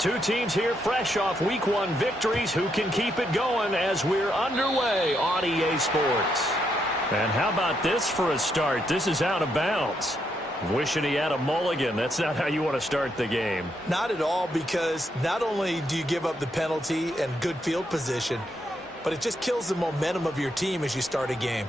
Two teams here fresh off Week 1 victories. Who can keep it going as we're underway on EA Sports? And how about this for a start? This is out of bounds. Wishing he had a mulligan. That's not how you want to start the game. Not at all, because not only do you give up the penalty and good field position, but it just kills the momentum of your team as you start a game.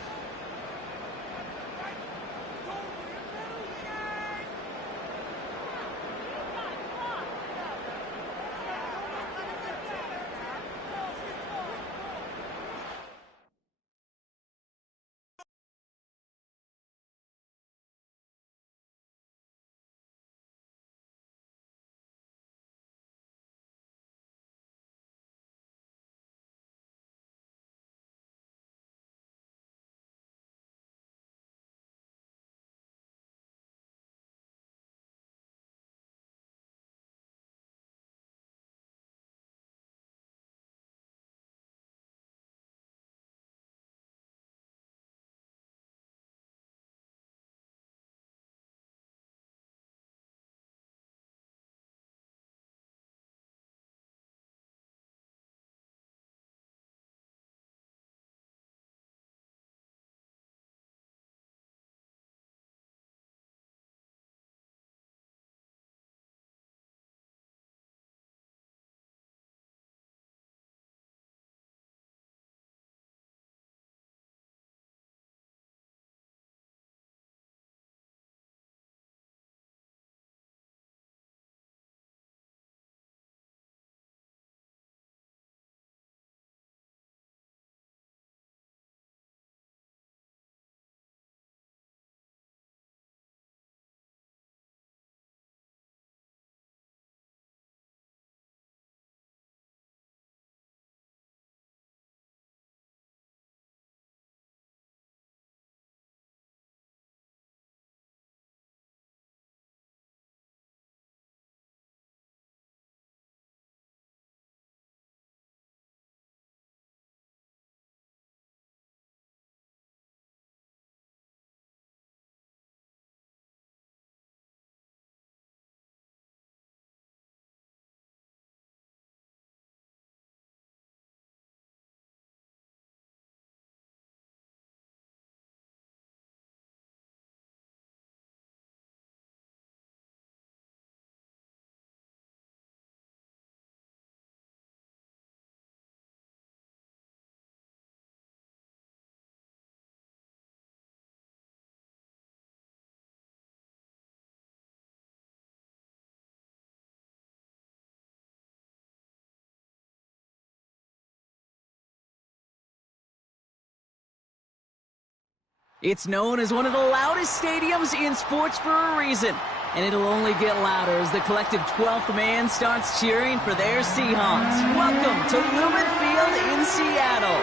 It's known as one of the loudest stadiums in sports for a reason, and it'll only get louder as the collective 12th man starts cheering for their Seahawks. Welcome to Lumen Field in Seattle.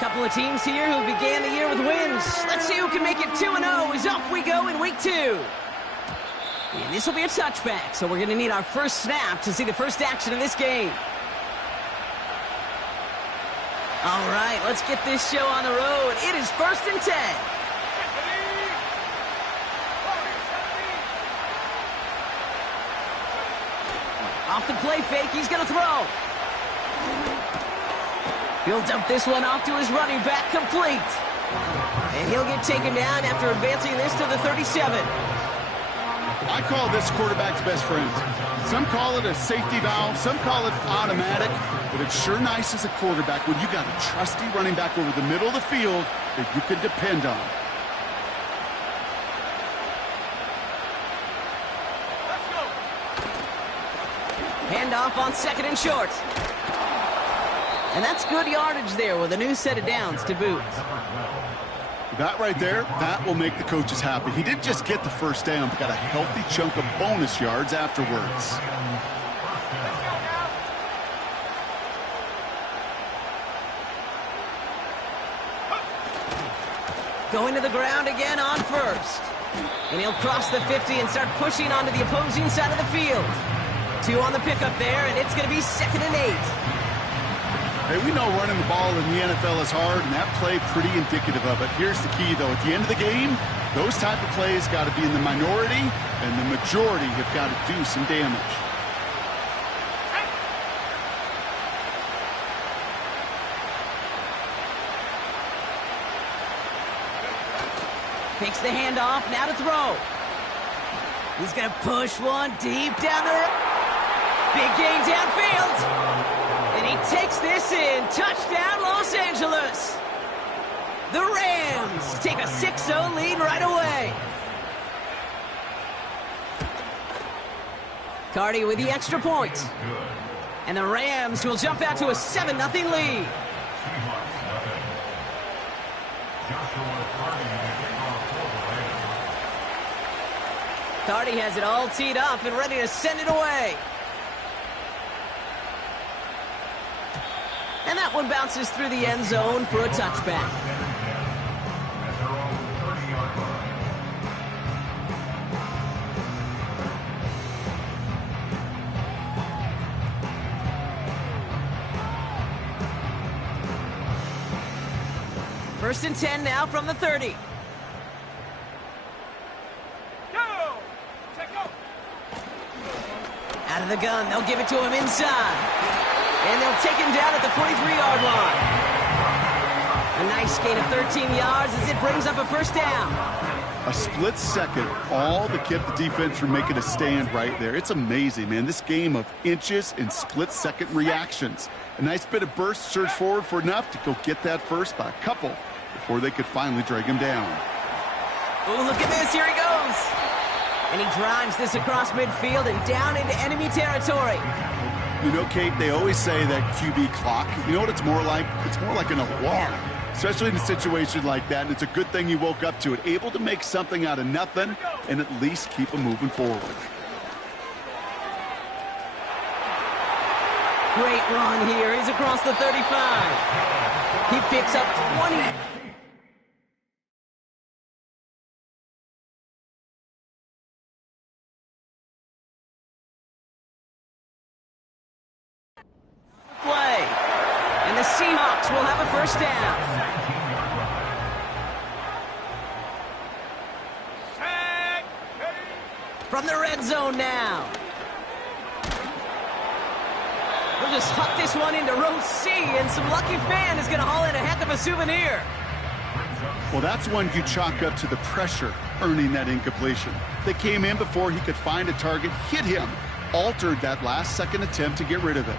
Couple of teams here who began the year with wins. Let's see who can make it 2-0 as off we go in week 2. And this will be a touchback, so we're going to need our first snap to see the first action of this game. All right, let's get this show on the road. It is 1st and 10. Off the play fake, he's going to throw. He'll dump this one off to his running back, complete. And he'll get taken down after advancing this to the 37. I call this quarterback's best friend. Some call it a safety valve, some call it automatic, but it's sure nice as a quarterback when you got a trusty running back over the middle of the field that you can depend on. Handoff on 2nd and short. And that's good yardage there with a new set of downs to boot. That right there, that will make the coaches happy. He didn't just get the first down, but got a healthy chunk of bonus yards afterwards. Going to the ground again on first. And he'll cross the 50 and start pushing onto the opposing side of the field. 2 on the pickup there, and it's going to be 2nd and 8. Hey, we know running the ball in the NFL is hard, and that play pretty indicative of it. Here's the key, though. At the end of the game, those type of plays got to be in the minority, and the majority have got to do some damage. Takes the handoff, now to throw. He's going to push one deep down the road. Big gain downfield. And he takes this in. Touchdown, Los Angeles. The Rams take a 6-0 lead right away. Cardi with the extra point. And the Rams will jump out to a 7-0 lead. Cardi has it all teed up and ready to send it away. And that one bounces through the end zone for a touchback. First and 10 now from the 30. Out of the gun, they'll give it to him inside. And they'll take him down at the 43-yard line. A nice gain of 13 yards as it brings up a first down. A split second, all that kept the defense from making a stand right there. It's amazing, man. This game of inches and split-second reactions. A nice bit of burst, surge forward for enough to go get that first by a couple before they could finally drag him down. Oh, look at this. Here he goes. And he drives this across midfield and down into enemy territory. You know, Kate, they always say that QB clock. You know what it's more like? It's more like an alarm, especially in a situation like that. And it's a good thing you woke up to it, able to make something out of nothing and at least keep them moving forward. Great run here. He's across the 35. He picks up 20. Play. And the Seahawks will have a first down. From the red zone now. We'll just huck this one into row C, and some lucky fan is going to haul in a heck of a souvenir. Well, that's one you chalk up to the pressure earning that incompletion. They came in before he could find a target, hit him, altered that last-second attempt to get rid of it.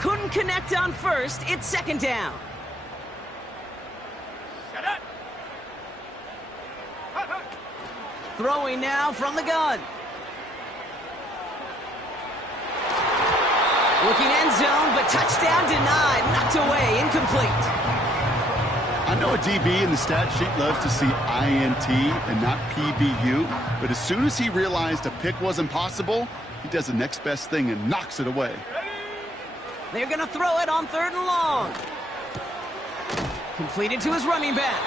Couldn't connect on first. It's second down. Throwing now from the gun. Looking end zone, but touchdown denied. Knocked away, incomplete. I know a DB in the stat sheet loves to see INT and not PBU, but as soon as he realized a pick wasn't possible, he does the next best thing and knocks it away. They're going to throw it on 3rd and long. Completed to his running back.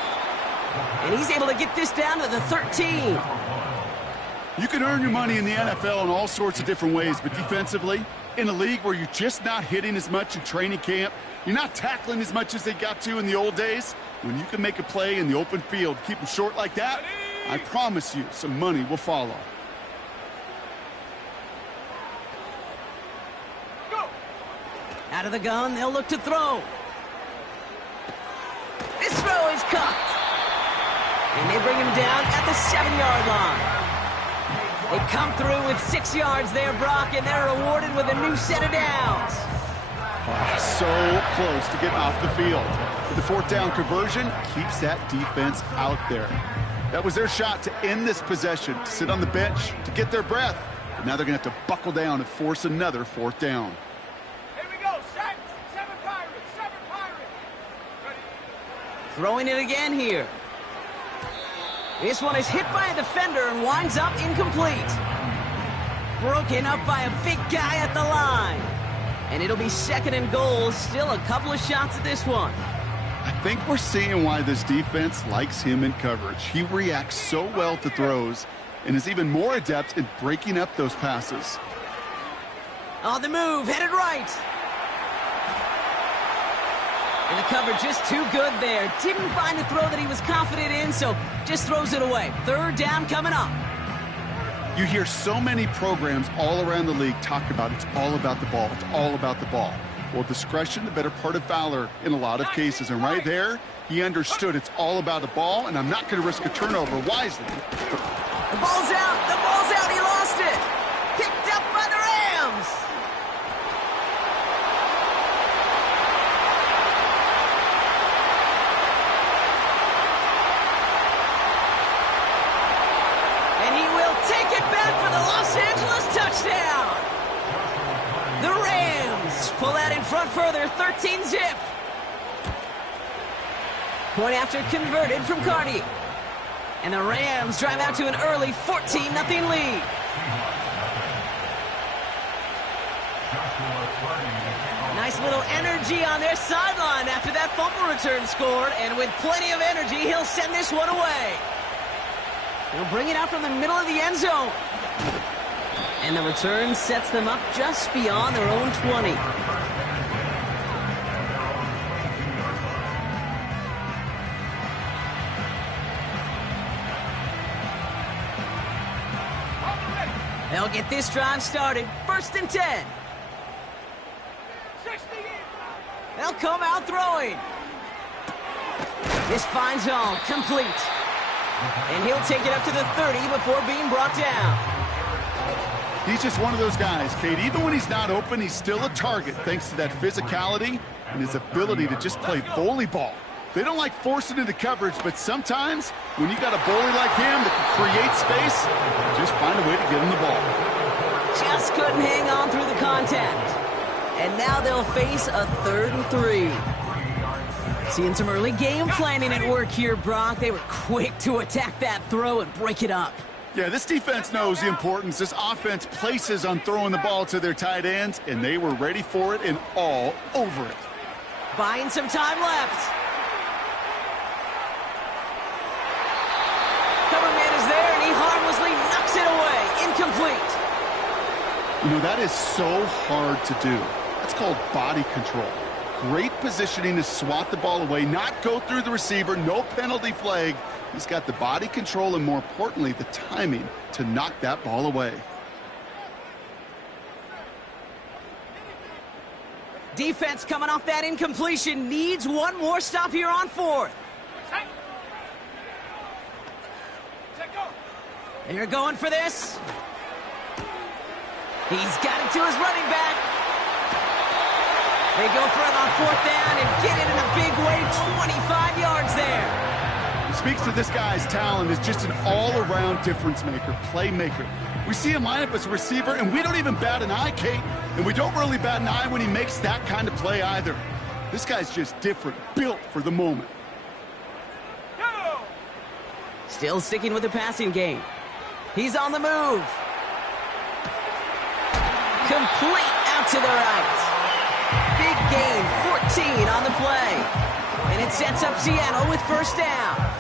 And he's able to get this down to the 13. You can earn your money in the NFL in all sorts of different ways, but defensively, in a league where you're just not hitting as much in training camp, you're not tackling as much as they got to in the old days, when you can make a play in the open field, keep them short like that, I promise you some money will follow. Out of the gun, they'll look to throw. This throw is caught. And they bring him down at the 7-yard line. They come through with 6 yards there, Brock, and they're rewarded with a new set of downs. So close to getting off the field. The 4th down conversion keeps that defense out there. That was their shot to end this possession, to sit on the bench, to get their breath. But now they're going to have to buckle down and force another 4th down. Throwing it again here. This one is hit by a defender and winds up incomplete. Broken up by a big guy at the line. And it'll be 2nd and goal. Still a couple of shots at this one. I think we're seeing why this defense likes him in coverage. He reacts so well to throws and is even more adept in breaking up those passes. On the move, headed right. And the coverage just too good there. Didn't find a throw that he was confident in, so just throws it away. 3rd down coming up. You hear so many programs all around the league talk about it's all about the ball. It's all about the ball. Well, discretion, the better part of valor in a lot of cases. And right there, he understood it's all about the ball, and I'm not going to risk a turnover wisely. The ball's out. The ball's out. He lost it. Picked up by the Rams. And he will take it back for the Los Angeles touchdown. The Rams pull that in front further, 13-zip. Point after converted from Cardi. And the Rams drive out to an early 14-0 lead. Nice little energy on their sideline after that fumble return scored. And with plenty of energy, he'll send this one away. He'll bring it out from the middle of the end zone. And the return sets them up just beyond their own 20. They'll get this drive started. 1st and 10. They'll come out throwing. This finds all complete. And he'll take it up to the 30 before being brought down. He's just one of those guys, Kate. Even when he's not open, he's still a target thanks to that physicality and his ability to just play volleyball. They don't like forcing into coverage, but sometimes when you got a bully like him that can create space, just find a way to get him the ball. Just couldn't hang on through the contact. And now they'll face a 3rd and 3. Seeing some early game planning at work here, Brock. They were quick to attack that throw and break it up. Yeah, this defense knows the importance this offense places on throwing the ball to their tight ends, and they were ready for it and all over it. Buying some time left. Cover man is there, and he harmlessly knocks it away. Incomplete. You know, that is so hard to do. That's called body control. Great positioning to swat the ball away, not go through the receiver, no penalty flag. He's got the body control and, more importantly, the timing to knock that ball away. Defense coming off that incompletion needs one more stop here on 4th. They're going for this. He's got it to his running back. They go for it on 4th down and get it in a big way, 25 yards there. Speaks to this guy's talent as just an all-around difference maker, playmaker. We see him line up as a receiver, and we don't even bat an eye, Kate. And we don't really bat an eye when he makes that kind of play either. This guy's just different, built for the moment. Still sticking with the passing game. He's on the move. Complete out to the right. Big gain, 14 on the play. And it sets up Seattle with 1st down.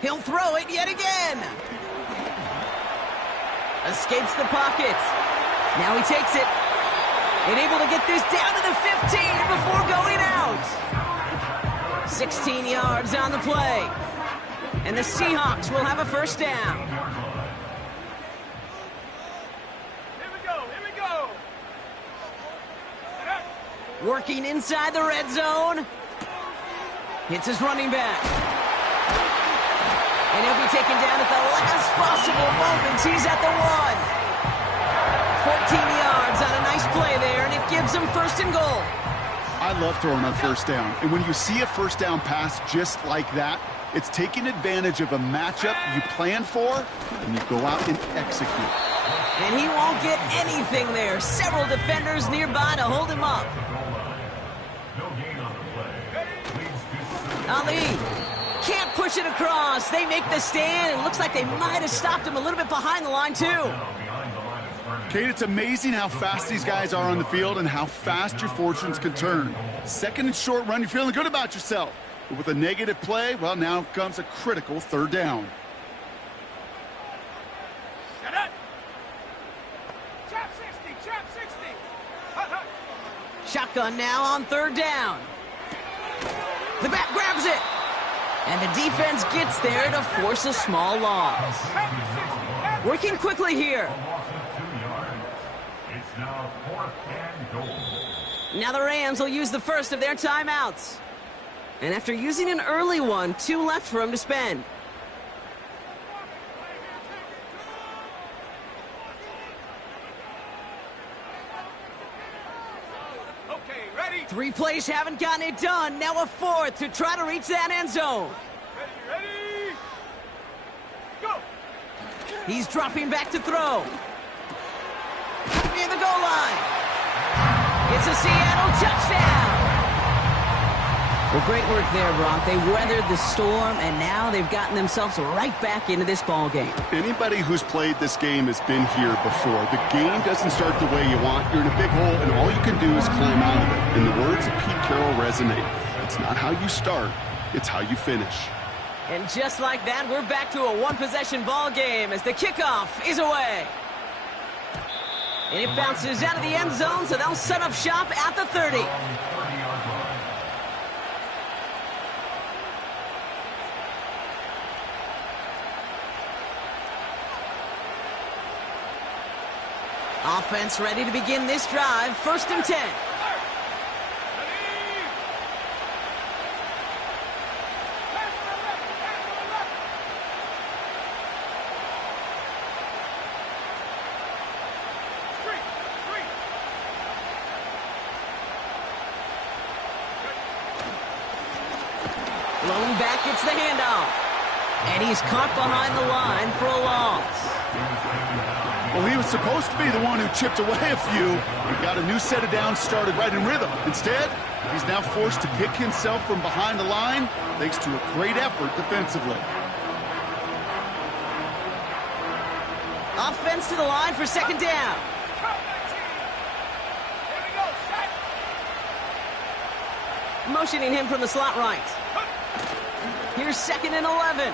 He'll throw it yet again. Escapes the pocket. Now he takes it. And able to get this down to the 15 before going out. 16 yards on the play. And the Seahawks will have a 1st down. Here we go. Working inside the red zone. Hits his running back. And he'll be taken down at the last possible moment. He's at the 1. 14 yards on a nice play there, and it gives him 1st and goal. I love throwing on 1st down. And when you see a 1st down pass just like that, it's taking advantage of a matchup you plan for, and you go out and execute. And he won't get anything there. Several defenders nearby to hold him up. Ali can't push it across. They make the stand. It looks like they might have stopped him a little bit behind the line, too. Kate, it's amazing how fast these guys are on the field and how fast your fortunes can turn. Second and short run, you're feeling good about yourself. But with a negative play, well, now comes a critical third down. Shut up! Chop 60, chop 60! Shotgun now on third down. The back grabs it. And the defense gets there to force a small loss. Working quickly here. Now the Rams will use the first of their timeouts. And after using an early one, 2 left for him to spend. Okay, ready? 3 plays haven't gotten it done. Now a 4th to try to reach that end zone. Ready? Go! He's dropping back to throw. Near the goal line. It's a Seattle touchdown. Well, great work there, Brock. They weathered the storm, and now they've gotten themselves right back into this ball game. Anybody who's played this game has been here before. The game doesn't start the way you want. You're in a big hole, and all you can do is climb out of it. And the words of Pete Carroll resonate. It's not how you start, it's how you finish. And just like that, we're back to a one-possession ball game as the kickoff is away. And it bounces out of the end zone, so they'll set up shop at the 30. Offense ready to begin this drive. 1st and 10. Lone back gets the handoff. And he's caught behind the line for a loss. Well, he was supposed to be the one who chipped away a few. He got a new set of downs started right in rhythm. Instead, he's now forced to pick himself from behind the line thanks to a great effort defensively. Offense to the line for 2nd down. Here we go, set! Motioning him from the slot right. Here's 2nd and 11.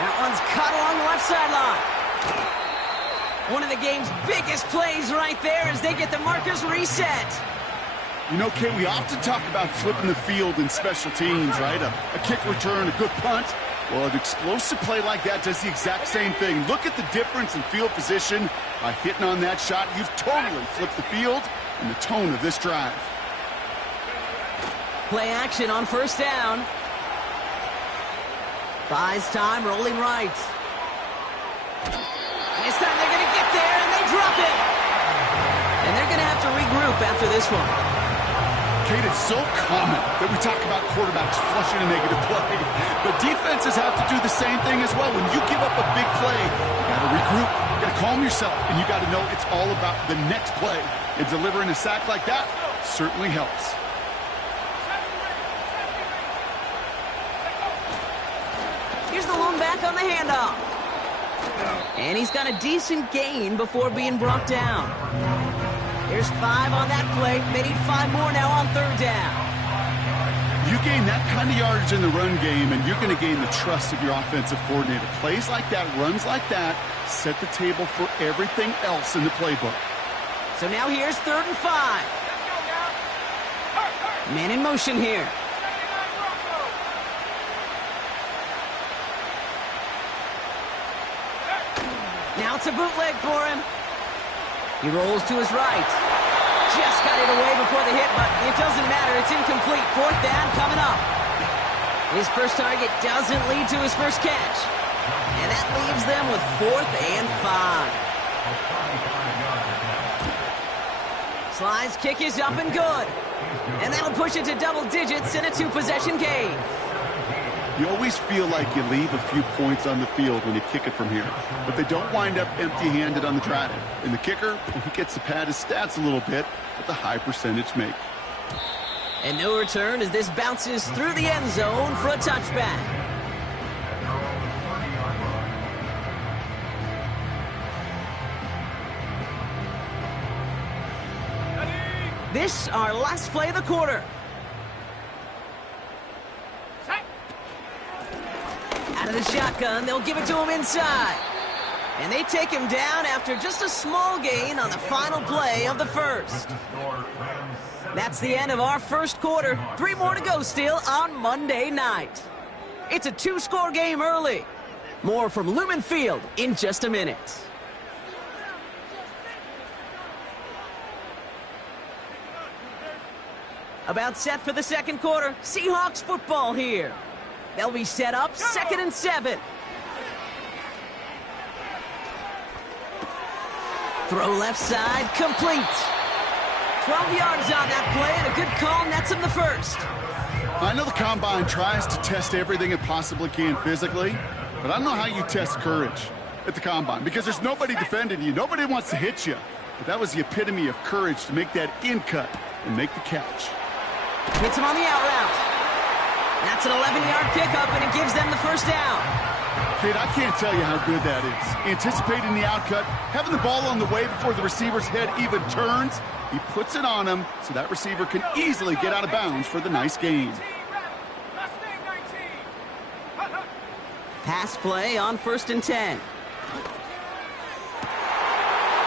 That one's caught along the left sideline. One of the game's biggest plays right there as they get the markers reset. You know, Kate, we often talk about flipping the field in special teams, right? A kick return, a good punt. Well, an explosive play like that does the exact same thing. Look at the difference in field position. By hitting on that shot, you've totally flipped the field and the tone of this drive. Play action on 1st down. Buys time, rolling right. This time they're going to get there, and they drop it. And they're going to have to regroup after this one. Kate, it's so common that we talk about quarterbacks flushing a negative play. But defenses have to do the same thing as well. When you give up a big play, you got to regroup, you got to calm yourself, and you got to know it's all about the next play. And delivering a sack like that certainly helps. Here's the lone back on the handoff. And he's got a decent gain before being brought down. There's 5 on that play. They need 5 more now on 3rd down. You gain that kind of yardage in the run game, and you're going to gain the trust of your offensive coordinator. Plays like that, runs like that, set the table for everything else in the playbook. So now here's 3rd and 5. Man in motion here. Now it's a bootleg for him. He rolls to his right. Just got it away before the hit, but it doesn't matter. It's incomplete. 4th down coming up. His first target doesn't lead to his first catch. And that leaves them with 4th and 5. Slide's kick is up and good. And that'll push it to double digits in a 2-possession game. You always feel like you leave a few points on the field when you kick it from here. But they don't wind up empty-handed on the drive. And the kicker, he gets to pad his stats a little bit with a high percentage make. And no return as this bounces through the end zone for a touchback. This our last play of the quarter. Out of the shotgun, they'll give it to him inside. And they take him down after just a small gain on the final play of the first. That's the end of our first quarter. 3 more to go still on Monday night. It's a 2-score game early. More from Lumen Field in just a minute. About set for the second quarter. Seahawks football here. They'll be set up 2nd and 7. Throw left side, complete. 12 yards on that play, and a good call nets him the first. I know the Combine tries to test everything it possibly can physically, but I don't know how you test courage at the Combine, because there's nobody defending you. Nobody wants to hit you. But that was the epitome of courage to make that in cut and make the catch. Hits him on the out route. That's an 11-yard pickup, and it gives them the first down. Kid, I can't tell you how good that is. Anticipating the outcut, having the ball on the way before the receiver's head even turns, he puts it on him so that receiver can easily get out of bounds for the nice gain. Pass play on 1st and 10.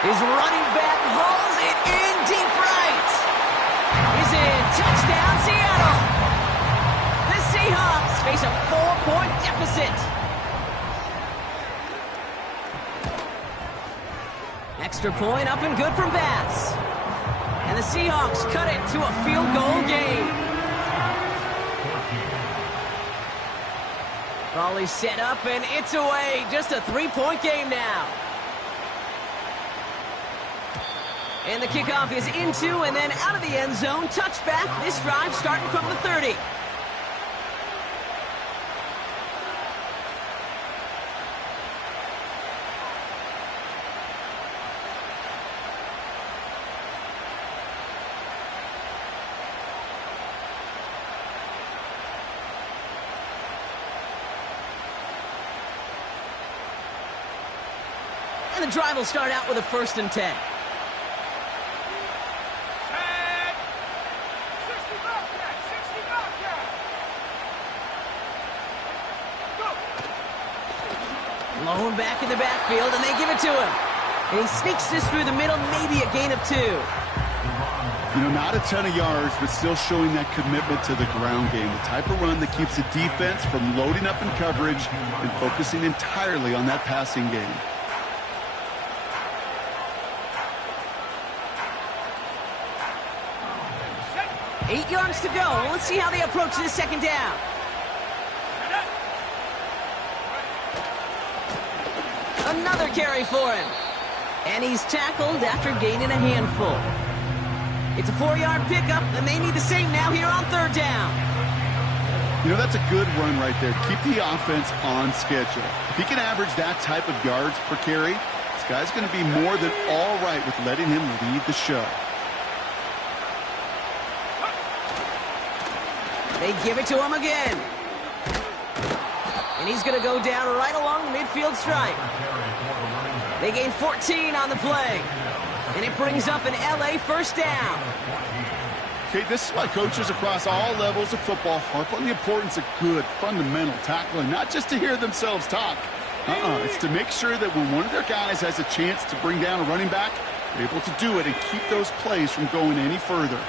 His running back hauls it in deep right. He's in. Touchdown, Seattle. The Seahawks face a 4-point deficit. Extra point up and good from Bass. And the Seahawks cut it to a field goal game. Brawley set up and it's away. Just a 3-point game now. And the kickoff is into and then out of the end zone. Touchback. This drive starting from the 30. And the drive will start out with a 1st and 10. Lone back in the backfield, and they give it to him. And he sneaks this through the middle, maybe a gain of 2. You know, not a ton of yards, but still showing that commitment to the ground game. The type of run that keeps the defense from loading up in coverage and focusing entirely on that passing game. Eight yards to go. Let's see how they approach this second down. Another carry for him. And he's tackled after gaining a handful. It's a 4-yard pickup, and they need the same now here on 3rd down. You know, that's a good run right there. Keep the offense on schedule. If he can average that type of yards per carry, this guy's going to be more than all right with letting him lead the show. They give it to him again. And he's going to go down right along the midfield stripe. They gain 14 on the play. And it brings up an LA first down. Okay, this is why coaches across all levels of football harp on the importance of good, fundamental tackling, not just to hear themselves talk. It's to make sure that when one of their guys has a chance to bring down a running back, they're able to do it and keep those plays from going any further.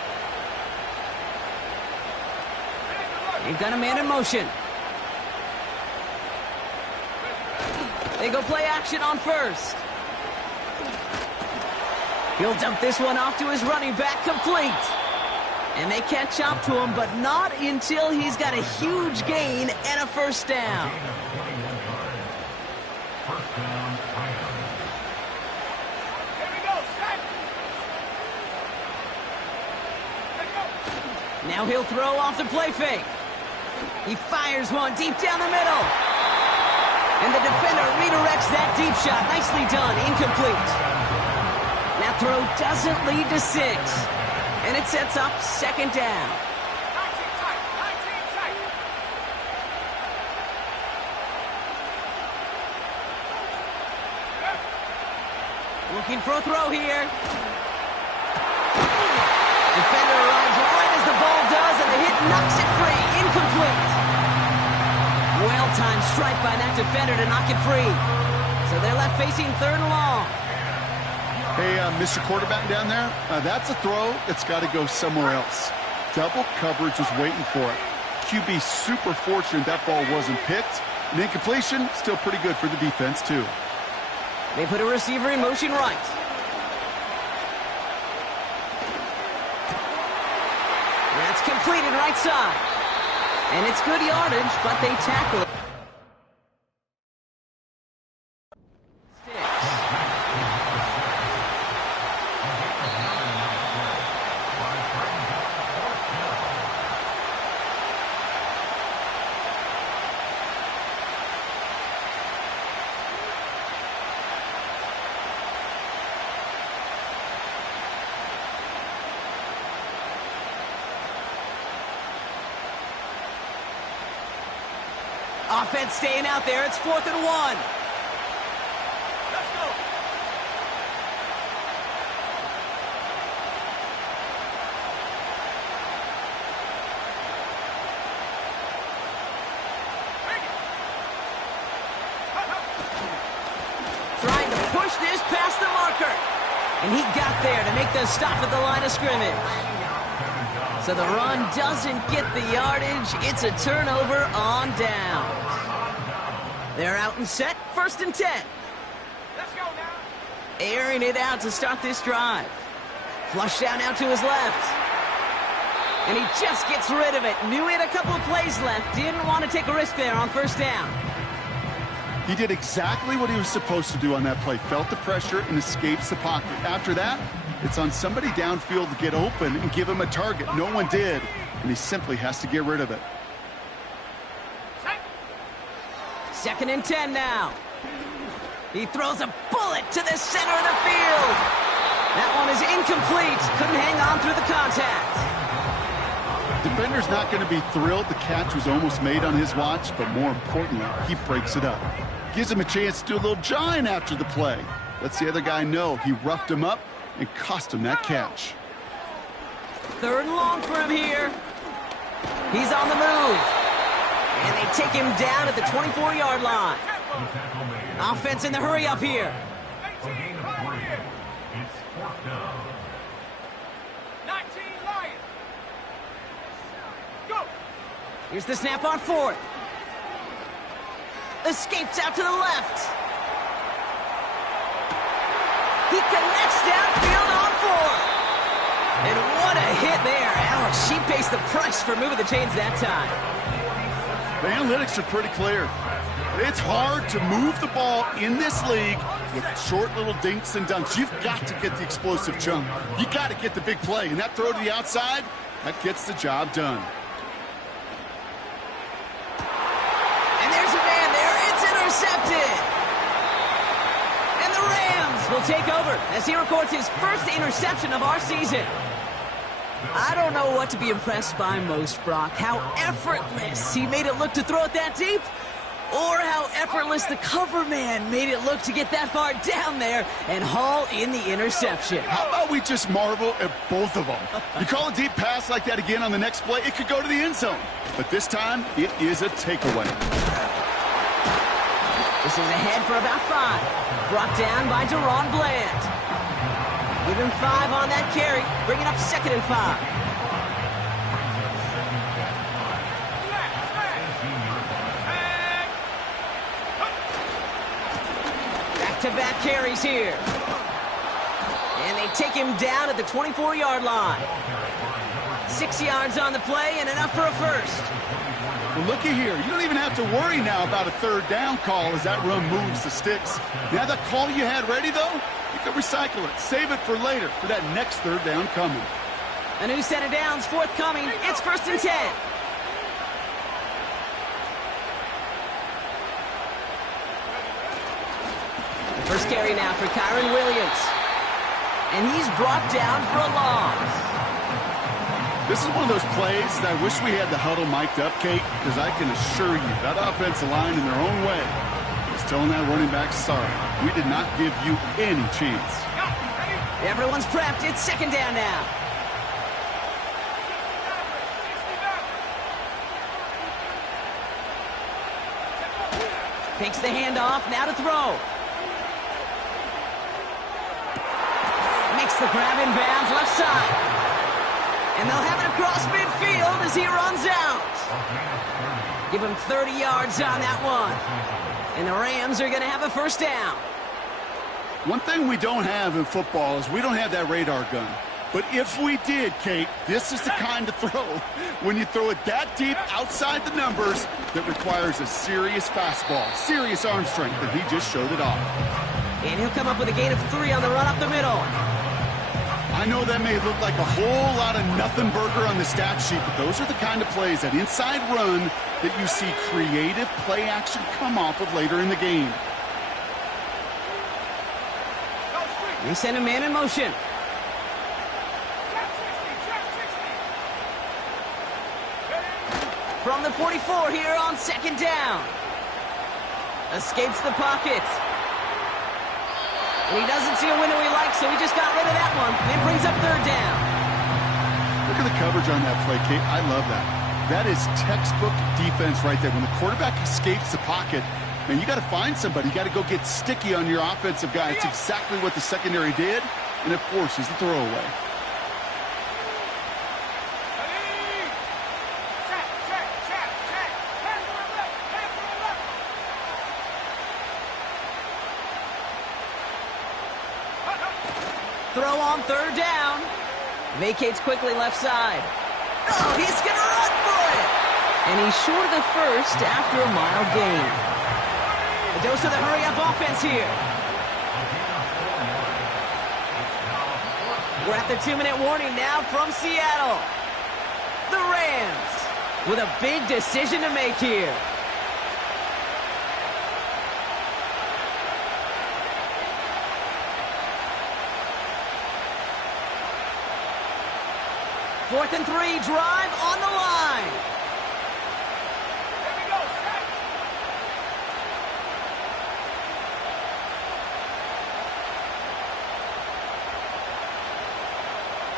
They've got a man in motion. They go play action on 1st. He'll dump this one off to his running back, complete. And they catch up to him, but not until he's got a huge gain and a first down. Now he'll throw off the play fake. He fires one deep down the middle. And the defender redirects that deep shot. Nicely done. Incomplete. That throw doesn't lead to 6. And it sets up 2nd down. Looking for a throw here. Defender arrives right as the ball does, and the hit knocks it free. Incomplete. Well-timed strike by that defender to knock it free. So they're left facing 3rd and long. Hey, Mr. Quarterback down there, that's a throw that's got to go somewhere else. Double coverage was waiting for it. QB super fortunate that ball wasn't picked. An incompletion, still pretty good for the defense, too. They put a receiver in motion right. That's completed right side. And it's good yardage, but they tackle it. Offense staying out there. It's 4th and 1. Let's go. Trying to push this past the marker. And he got there to make the stop at the line of scrimmage. So the run doesn't get the yardage. It's a turnover on down. They're out and set. 1st and 10. Let's go now. Airing it out to start this drive. Flush down out to his left. And he just gets rid of it. Knew he had a couple of plays left. Didn't want to take a risk there on 1st down. He did exactly what he was supposed to do on that play. Felt the pressure and escapes the pocket. After that, it's on somebody downfield to get open and give him a target. No one did, and he simply has to get rid of it. 2nd and 10 now. He throws a bullet to the center of the field. That one is incomplete. Couldn't hang on through the contact. Defender's not going to be thrilled the catch was almost made on his watch, but more importantly, he breaks it up. Gives him a chance to do a little jawing after the play. Lets the other guy know he roughed him up and cost him that catch. 3rd and long for him here. He's on the move. And they take him down at the 24-yard line. Offense in the hurry up here. 18, right here. 19, Lions. Go. Here's the snap on 4th. Escapes out to the left. He connects downfield on 4th. And what a hit there. Alex, she pays the price for moving the chains that time. The analytics are pretty clear. It's hard to move the ball in this league with short little dinks and dunks. You've got to get the explosive jump. You got to get the big play. And that throw to the outside, that gets the job done. And there's a man there. It's intercepted. And the Rams will take over as he records his 1st interception of our season. I don't know what to be impressed by most, Brock. How effortless he made it look to throw it that deep, or how effortless the cover man made it look to get that far down there and haul in the interception. How about we just marvel at both of them? You call a deep pass like that again on the next play, it could go to the end zone. But this time, it is a takeaway. This is ahead for about 5. Brought down by Deron Bland. Give him 5 on that carry. Bring it up 2nd and 5. Back-to-back carries here. And they take him down at the 24-yard line. 6 yards on the play and enough for a 1st. Well, looky here. You don't even have to worry now about a 3rd down call as that run moves the sticks. Now that call you had ready, though, you can recycle it. Save it for later for that next 3rd down coming. A new set of downs forthcoming. It's 1st and 10. The first carry now for Kyron Williams. And he's brought down for a loss. This is one of those plays that I wish we had the huddle mic'd up, Kate, because I can assure you that offensive line in their own way is He's telling that running back, sorry, we did not give you any chance. Everyone's prepped. It's second down now. Takes the handoff. Now to throw. Makes the grab in bounds left side. And they'll have it across midfield as he runs out. Give him 30 yards on that one. And the Rams are going to have a first down. One thing we don't have in football is we don't have that radar gun. But if we did, Kate, this is the kind of throw when you throw it that deep outside the numbers that requires a serious fastball, serious arm strength, and he just showed it off. And he'll come up with a gain of 3 on the run up the middle. I know that may look like a whole lot of nothing burger on the stat sheet, but those are the kind of plays, that inside run, that you see creative play action come off of later in the game. They send a man in motion. From the 44 here on second down. Escapes the pocket. And he doesn't see a window he likes, so he just got rid of that one. And brings up third down. Look at the coverage on that play, Kate. I love that. That is textbook defense right there. When the quarterback escapes the pocket, man, you got to find somebody. You got to go get sticky on your offensive guy. It's exactly what the secondary did, and it forces the throwaway. Throw on third down. Vacates quickly left side. Oh, he's going to run for it. And he's short of the first after a mild gain. A dose of the hurry-up offense here. We're at the 2-minute warning now from Seattle. The Rams with a big decision to make here. Fourth and 3, drive on the line. Here we go, set.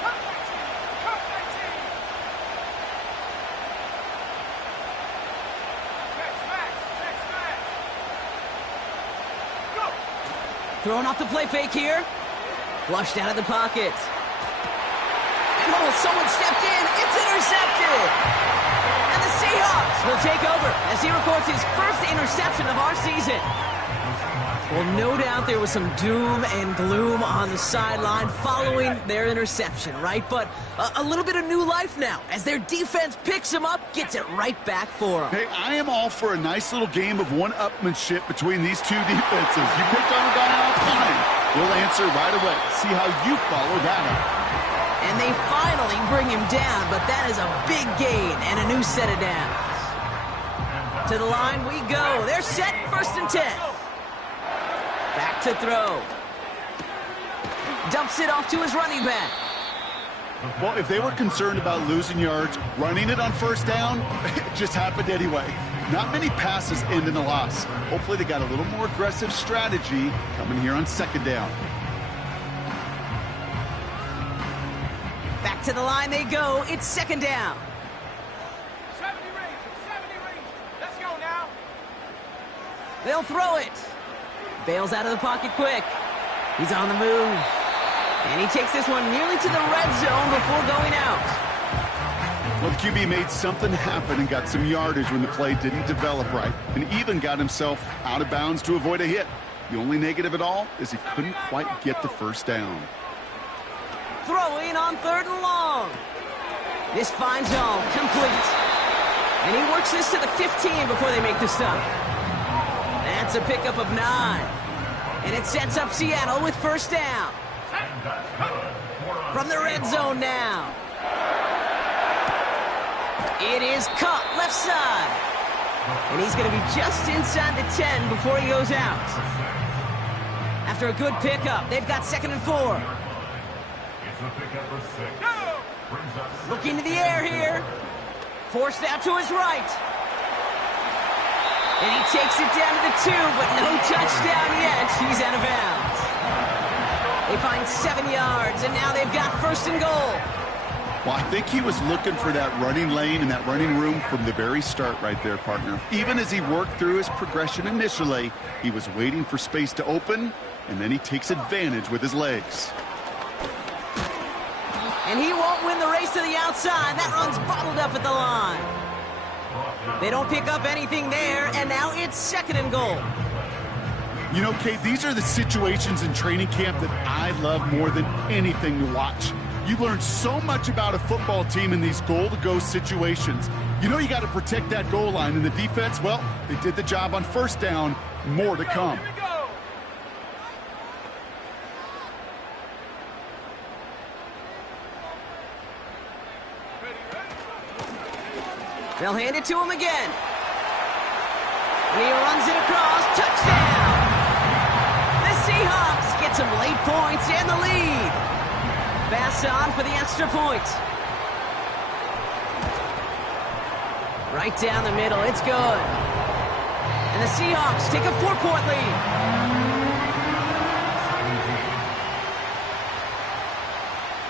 Cut that team. Cut that team. Check smash. Go. Throwing off the play fake here. Flushed out of the pocket. Oh, someone stepped in. It's intercepted. And the Seahawks will take over as he records his first interception of our season. Well, no doubt there was some doom and gloom on the sideline following their interception, right? But a little bit of new life now as their defense picks him up, gets it right back for them. Hey, I am all for a nice little game of one-upmanship between these two defenses. You picked on a guy off fine. We'll answer right away. See how you follow that up. And they finally bring him down, but that is a big gain and a new set of downs. To the line we go. They're set, first and 10. Back to throw. Dumps it off to his running back. Well, if they were concerned about losing yards, running it on first down, it just happened anyway. Not many passes end in a loss. Hopefully they got a little more aggressive strategy coming here on second down. Back to the line they go. It's second down. 70 range. 70 range. Let's go now. They'll throw it. Bails out of the pocket quick. He's on the move. And he takes this one nearly to the red zone before going out. Well, the QB made something happen and got some yardage when the play didn't develop right, and even got himself out of bounds to avoid a hit. The only negative at all is he couldn't quite get the first down. Throwing on third and long. This finds all complete. And he works this to the 15 before they make the stop. That's a pickup of 9. And it sets up Seattle with first down. From the red zone now. It is caught left side. And he's going to be just inside the 10 before he goes out. After a good pickup, they've got second and 4. Looking to the air here. Forced out to his right. And he takes it down to the 2, but no touchdown yet. He's out of bounds. They find 7 yards, and now they've got first and goal. Well, I think he was looking for that running lane and that running room from the very start right there, partner. Even as he worked through his progression initially, he was waiting for space to open, and then he takes advantage with his legs. And he won't win the race to the outside. That run's bottled up at the line. They don't pick up anything there, and now it's second and goal. You know, Kate, these are the situations in training camp that I love more than anything to watch. You learn so much about a football team in these goal-to-go situations. You know you got to protect that goal line, and the defense, well, they did the job on first down. More to come. They'll hand it to him again. And he runs it across. Touchdown! The Seahawks get some late points and the lead. Pass on for the extra point. Right down the middle. It's good. And the Seahawks take a 4-point lead.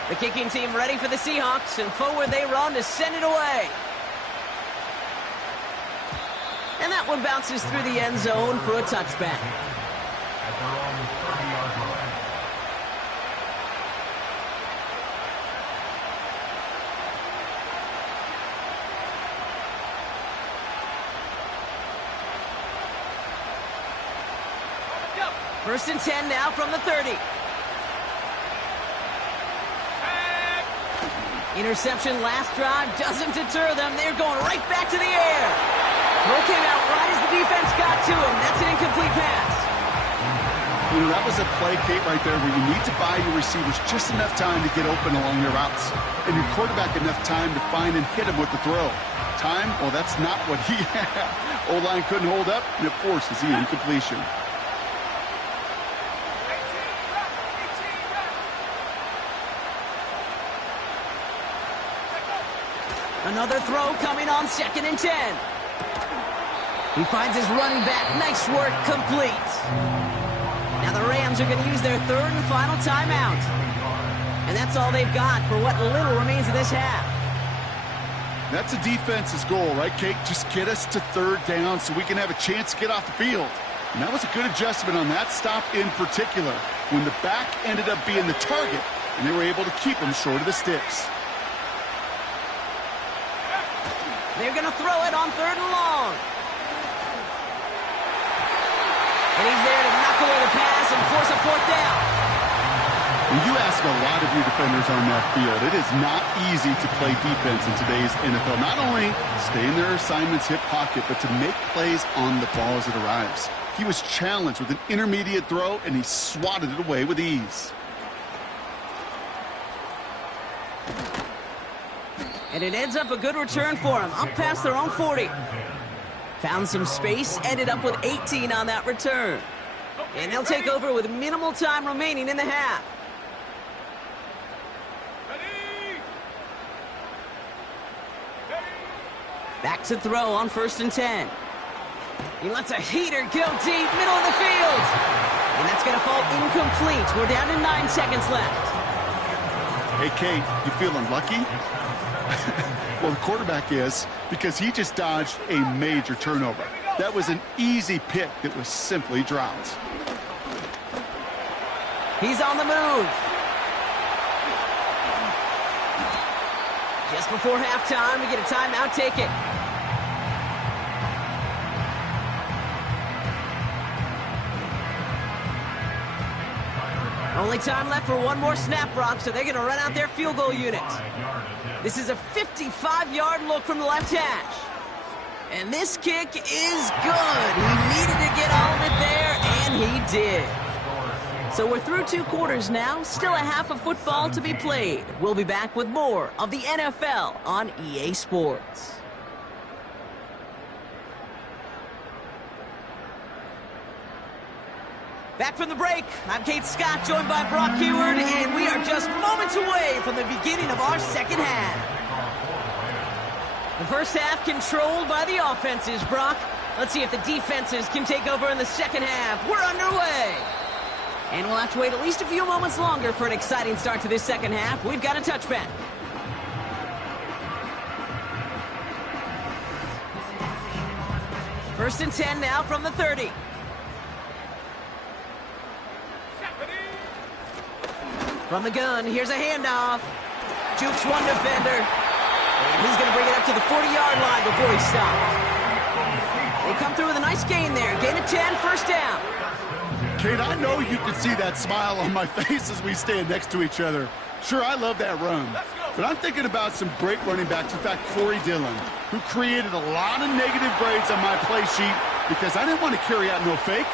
The kicking team ready for the Seahawks, and forward they run to send it away. And that one bounces through the end zone for a touchback. First and 10 now from the 30. Interception last drive doesn't deter them. They're going right back to the air. Throw came out right as the defense got to him. That's an incomplete pass. You know, that was a play, Kate, right there where you need to buy your receivers just enough time to get open along their routes. And your quarterback enough time to find and hit him with the throw. Time? Well, that's not what he had. O-line couldn't hold up, and it forces the incompletion. Another throw coming on second and 10. He finds his running back. Nice work, complete. Now the Rams are going to use their third and final timeout. And that's all they've got for what little remains of this half. That's a defense's goal, right, Kate? Just get us to third down so we can have a chance to get off the field. And that was a good adjustment on that stop in particular, when the back ended up being the target, and they were able to keep him short of the sticks. They're going to throw it on third and long. And he's there to knock away the pass and force a fourth down. When you ask a lot of your defenders on that field, it is not easy to play defense in today's NFL. Not only stay in their assignment's hip pocket, but to make plays on the ball as it arrives. He was challenged with an intermediate throw, and he swatted it away with ease. And it ends up a good return for him, up past their own 40. Found some space, ended up with 18 on that return. And they'll take over with minimal time remaining in the half. Back to throw on first and 10. He lets a heater go deep, middle of the field. And that's going to fall incomplete. We're down to 9 seconds left. Hey, Kate, you feeling lucky? Well, the quarterback is, because he just dodged a major turnover. That was an easy pick that was simply dropped. He's on the move. Just before halftime, we get a timeout taken. Only time left for one more snap, Brock, so they're going to run out their field goal unit. This is a 55-yard look from the left hash. And this kick is good. He needed to get all of it there, and he did. So we're through 2 quarters now. Still a half of football to be played. We'll be back with more of the NFL on EA Sports. Back from the break, I'm Kate Scott, joined by Brock Heward, and we are just moments away from the beginning of our second half. The first half controlled by the offenses, Brock. Let's see if the defenses can take over in the second half. We're underway. And we'll have to wait at least a few moments longer for an exciting start to this second half. We've got a touchback. First and 10 now from the 30. From the gun, here's a handoff. Jukes one defender. And he's going to bring it up to the 40-yard line before he stops. They come through with a nice gain there. Gain of 10, first down. Kate, I know you can see that smile on my face as we stand next to each other. Sure, I love that run. But I'm thinking about some great running backs. In fact, Corey Dillon, who created a lot of negative grades on my play sheet because I didn't want to carry out no fake.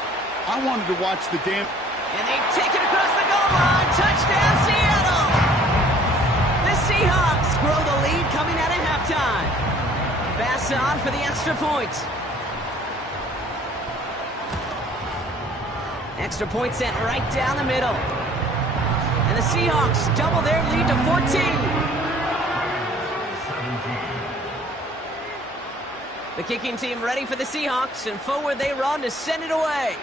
I wanted to watch the damn... And they take it across the goal line. Touchdown, Seattle! The Seahawks grow the lead coming out at halftime. Pass on for the extra point. Extra point sent right down the middle. And the Seahawks double their lead to 14. The kicking team ready for the Seahawks, and forward they run to send it away.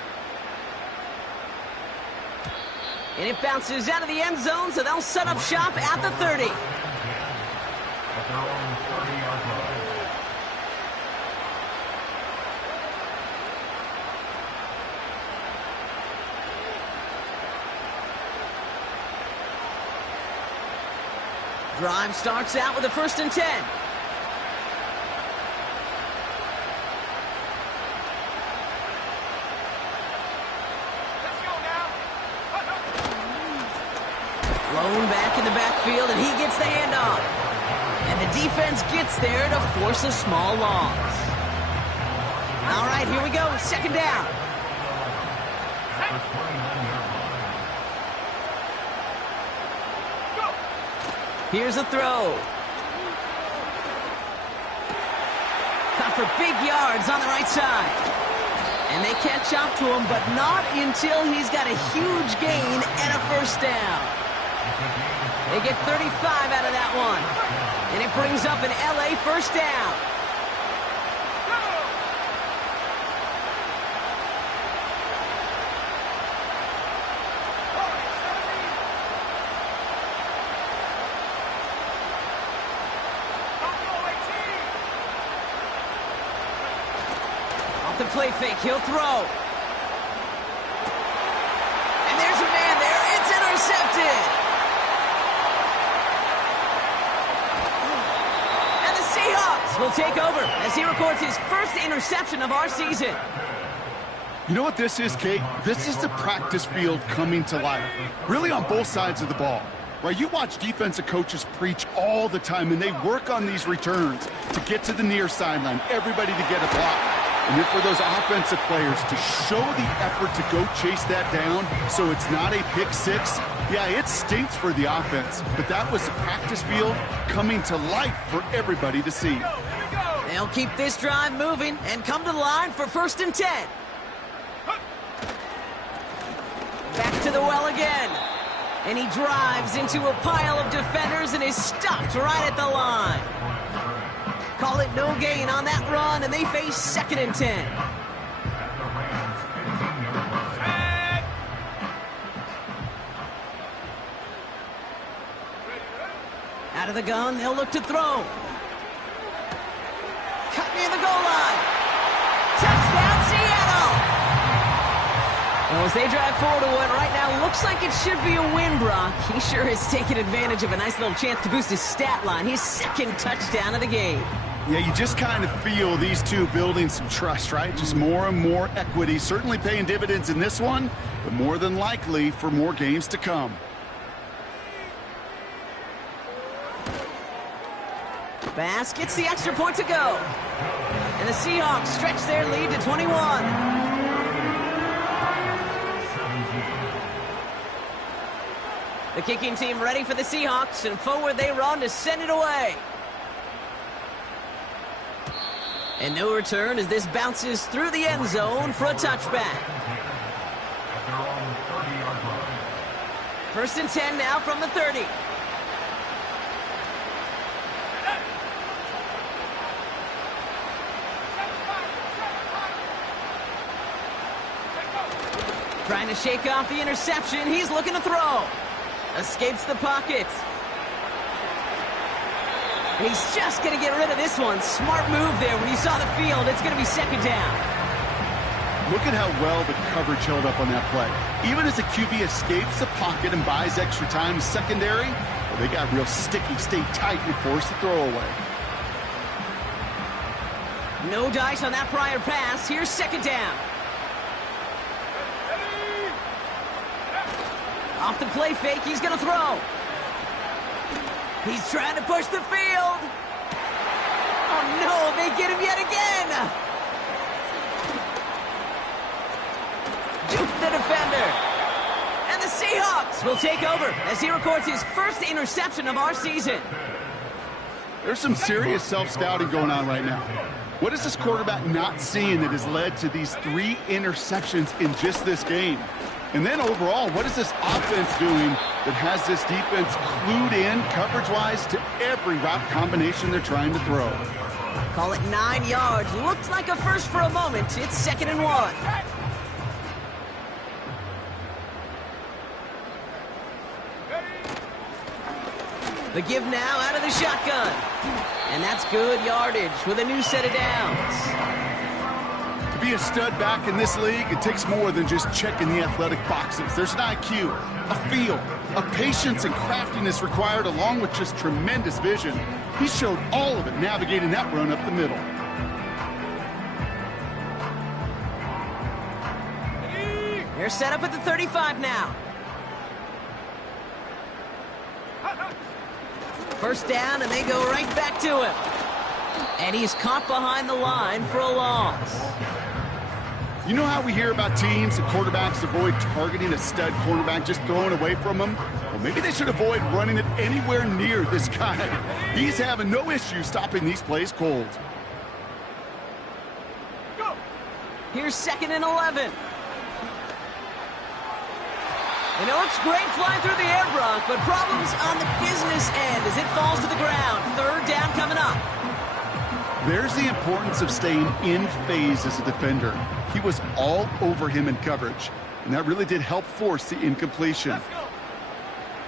And it bounces out of the end zone, so they'll set up shop at the 30. Drive starts out with a first and 10. Lone back in the backfield, and he gets the handoff. And the defense gets there to force a small loss. All right, here we go, second down. Here's a throw. Caught for big yards on the right side. And they catch up to him, but not until he's got a huge gain and a first down. They get 35 out of that one. And it brings up an LA first down. Off the play fake, he'll throw. And there's a man there. It's intercepted. Will take over as he records his first interception of our season. You know what this is, Kate? This is the practice field coming to life. Really on both sides of the ball. Right? You watch defensive coaches preach all the time, and they work on these returns to get to the near sideline, everybody to get a block. And then for those offensive players to show the effort to go chase that down so it's not a pick six, yeah, it stinks for the offense. But that was the practice field coming to life for everybody to see. They'll keep this drive moving and come to the line for first and 10. Back to the well again. And he drives into a pile of defenders and is stopped right at the line. Call it no gain on that run, and they face second and 10. Out of the gun, they'll look to throw. Cut near the goal line. Touchdown, Seattle! Well, as they drive forward to what right now looks like it should be a win, Brock, he sure has taken advantage of a nice little chance to boost his stat line. His second touchdown of the game. Yeah, you just kind of feel these two building some trust, right? Just more and more equity. Certainly paying dividends in this one, but more than likely for more games to come. Bass gets the extra point to go. And the Seahawks stretch their lead to 21. The kicking team ready for the Seahawks, and forward they run to send it away. And no return as this bounces through the end zone for a touchback. First and 10 now from the 30. Trying to shake off the interception. He's looking to throw. Escapes the pocket. And he's just going to get rid of this one. Smart move there. When you saw the field, it's going to be second down. Look at how well the coverage held up on that play. Even as the QB escapes the pocket and buys extra time secondary, well, they got real sticky, stay tight, and force the throw away. No dice on that prior pass. Here's second down. Off the play fake, he's going to throw. He's trying to push the field. Oh, no, they get him yet again. Duke the defender. And the Seahawks will take over as he records his first interception of our season. There's some serious self-scouting going on right now. What is this quarterback not seeing that has led to these 3 interceptions in just this game? And then overall, what is this offense doing that has this defense clued in coverage-wise to every route combination they're trying to throw? Call it 9 yards. Looked like a first for a moment. It's 2nd and 1. The give now out of the shotgun. And that's good yardage with a new set of downs. To be a stud back in this league, it takes more than just checking the athletic boxes. There's an IQ, a feel, a patience and craftiness required along with just tremendous vision. He showed all of it navigating that run up the middle. They're set up at the 35 now. First down, and they go right back to him. And he's caught behind the line for a loss. You know how we hear about teams and quarterbacks avoid targeting a stud cornerback, just throwing away from him? Well, maybe they should avoid running it anywhere near this guy. He's having no issue stopping these plays cold. Go. Here's 2nd and 11. And it looks great flying through the air, Brock, but problems on the business end as it falls to the ground. 3rd down coming up. There's the importance of staying in phase as a defender. He was all over him in coverage, and that really did help force the incompletion.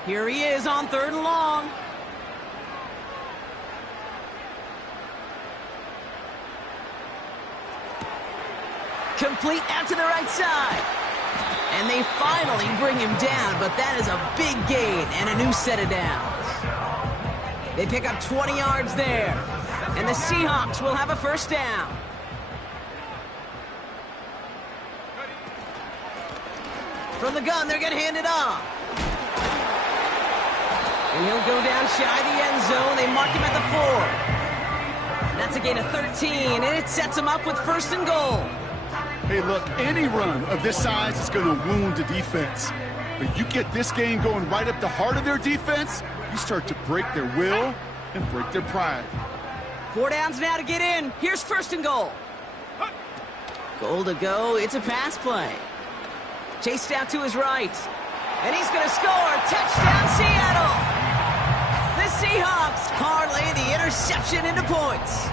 Here he is on 3rd and long. Complete out to the right side. And they finally bring him down, but that is a big gain and a new set of downs. They pick up 20 yards there, and the Seahawks will have a first down. From the gun, they're going to hand it off. And he'll go down shy of the end zone. They mark him at the 4. That's a gain of 13, and it sets him up with 1st and goal. Hey, look, any run of this size is going to wound the defense. But you get this game going right up the heart of their defense, you start to break their will and break their pride. 4 downs now to get in. Here's 1st and goal. Goal to go. It's a pass play. Chased out to his right. And he's going to score. Touchdown, Seattle. The Seahawks parlay the interception into points.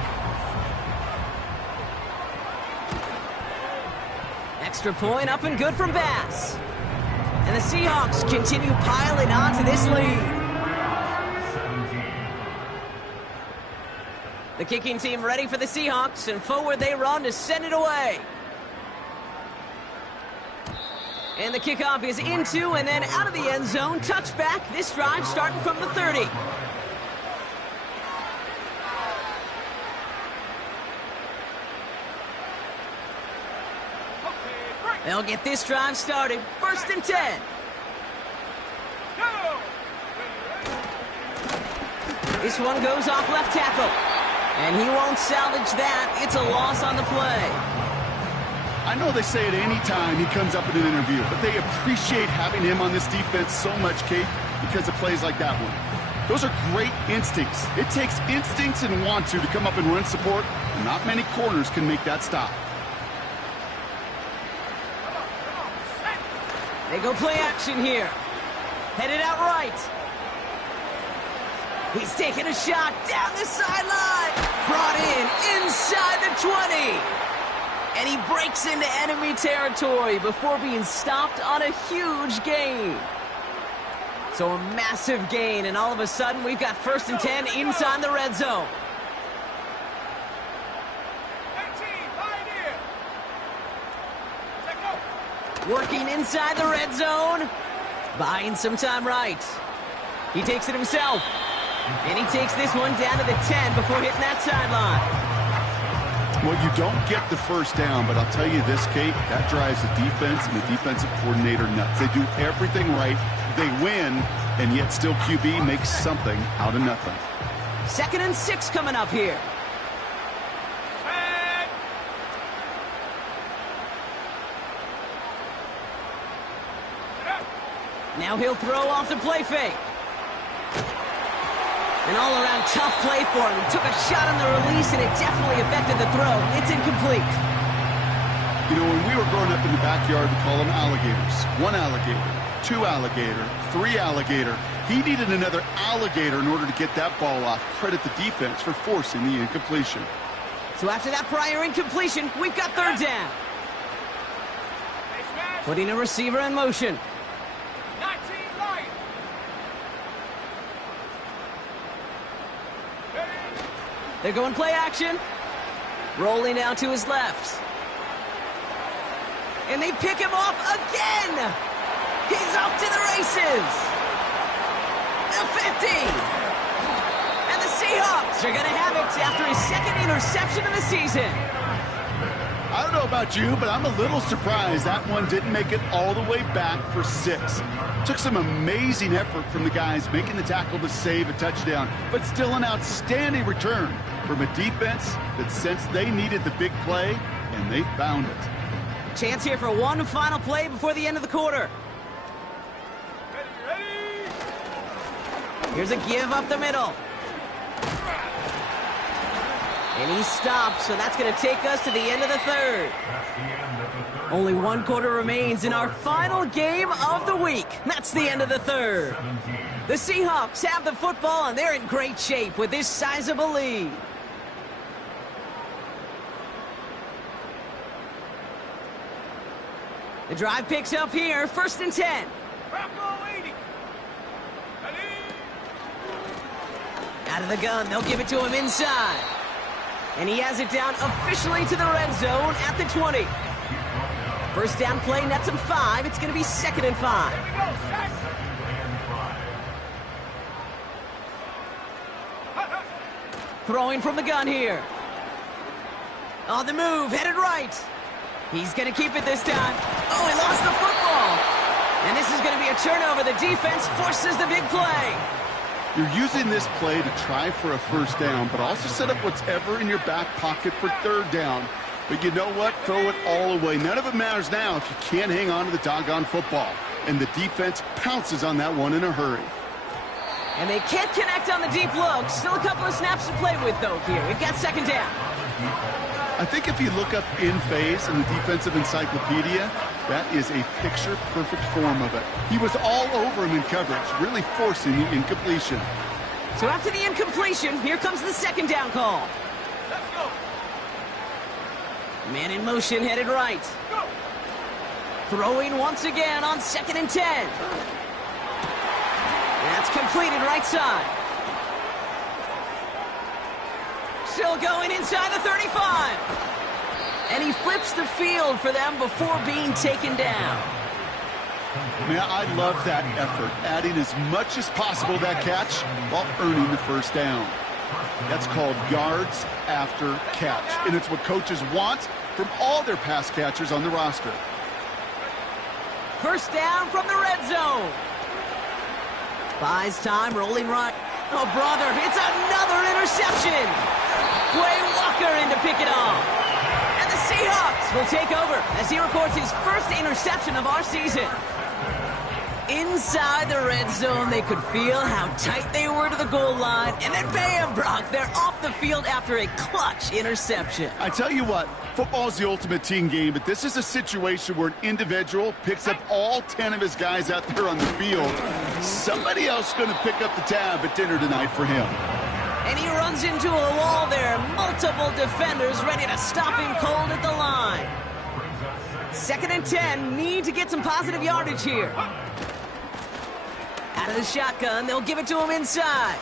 Extra point up and good from Bass. And the Seahawks continue piling on to this lead. The kicking team ready for the Seahawks, and forward they run to send it away. And the kickoff is into and then out of the end zone. Touchback. This drive starting from the 30. They'll get this drive started. 1st and 10. This one goes off left tackle. And he won't salvage that. It's a loss on the play. I know they say it any time he comes up in an interview, but they appreciate having him on this defense so much, Kate, because of plays like that one. Those are great instincts. It takes instincts and want to come up and run support, and not many corners can make that stop. They go play action here. Headed out right. He's taking a shot down the sideline. Brought in inside the 20. And he breaks into enemy territory before being stopped on a huge gain. So a massive gain, and all of a sudden we've got 1st and 10 inside the red zone. 18, pioneer. Set go. Working inside the red zone. Buying some time right. He takes it himself. And he takes this one down to the 10 before hitting that sideline. Well, you don't get the first down, but I'll tell you this, Kate, that drives the defense and the defensive coordinator nuts. They do everything right, they win, and yet still QB makes something out of nothing. 2nd and 6 coming up here. Set. Now he'll throw off the play fake. An all-around tough play for him. He took a shot on the release, and it definitely affected the throw. It's incomplete. You know, when we were growing up in the backyard, we call them alligators. 1 alligator, 2 alligator, 3 alligator. He needed another alligator in order to get that ball off. Credit the defense for forcing the incompletion. So after that prior incompletion, we've got 3rd down. They smash. Putting a receiver in motion. 19 light. Ready. They're going play action. Rolling out to his left. And they pick him off again. He's off to the races. The 50. And the Seahawks are going to have it after his 2nd interception of the season. I don't know about you, but I'm a little surprised that one didn't make it all the way back for 6. Took some amazing effort from the guys making the tackle to save a touchdown, but still an outstanding return from a defense that sensed they needed the big play, and they found it. Chance here for one final play before the end of the quarter. Ready. Here's a give up the middle. And he stopped, so that's going to take us to the end of the 3rd. Only 1 quarter remains in our final game of the week. That's the end of the 3rd. The Seahawks have the football, and they're in great shape with this sizable lead. The drive picks up here, 1st and 10. Bronco 80. Ready. Out of the gun, they'll give it to him inside. And he has it down officially to the red zone at the 20. 1st down play nets him 5. It's going to be 2nd and 5. Here we go. Set. Throwing from the gun here. On the move, headed right. He's going to keep it this time. Oh, he lost the football. And this is going to be a turnover. The defense forces the big play. You're using this play to try for a 1st down, but also set up whatever in your back pocket for 3rd down. But you know what? Throw it all away. None of it matters now if you can't hang on to the doggone football. And the defense pounces on that one in a hurry. And they can't connect on the deep look. Still a couple of snaps to play with, though, here. We've got 2nd down. I think if you look up in phase in the defensive encyclopedia, that is a picture-perfect form of it. He was all over him in coverage, really forcing the incompletion. So after the incompletion, here comes the 2nd down call. Let's go. Man in motion, headed right. Go. Throwing once again on 2nd and 10. That's completed right side. Still going inside the 35. And he flips the field for them before being taken down. Man, I love that effort, adding as much as possible to that catch while earning the 1st down. That's called yards after catch, and it's what coaches want from all their pass catchers on the roster. 1st down from the red zone. Buys time, rolling right. Oh, brother, it's another interception. Quay Walker in to pick it off. And the Seahawks will take over as he records his 1st interception of our season. Inside the red zone, they could feel how tight they were to the goal line. And then bam, Brock, they're off the field after a clutch interception. I tell you what, football is the ultimate team game, but this is a situation where an individual picks up all 10 of his guys out there on the field. Somebody else is going to pick up the tab at dinner tonight for him. And he runs into a wall there. Multiple defenders ready to stop him cold at the line. 2nd and 10. Need to get some positive yardage here. Out of the shotgun, they'll give it to him inside.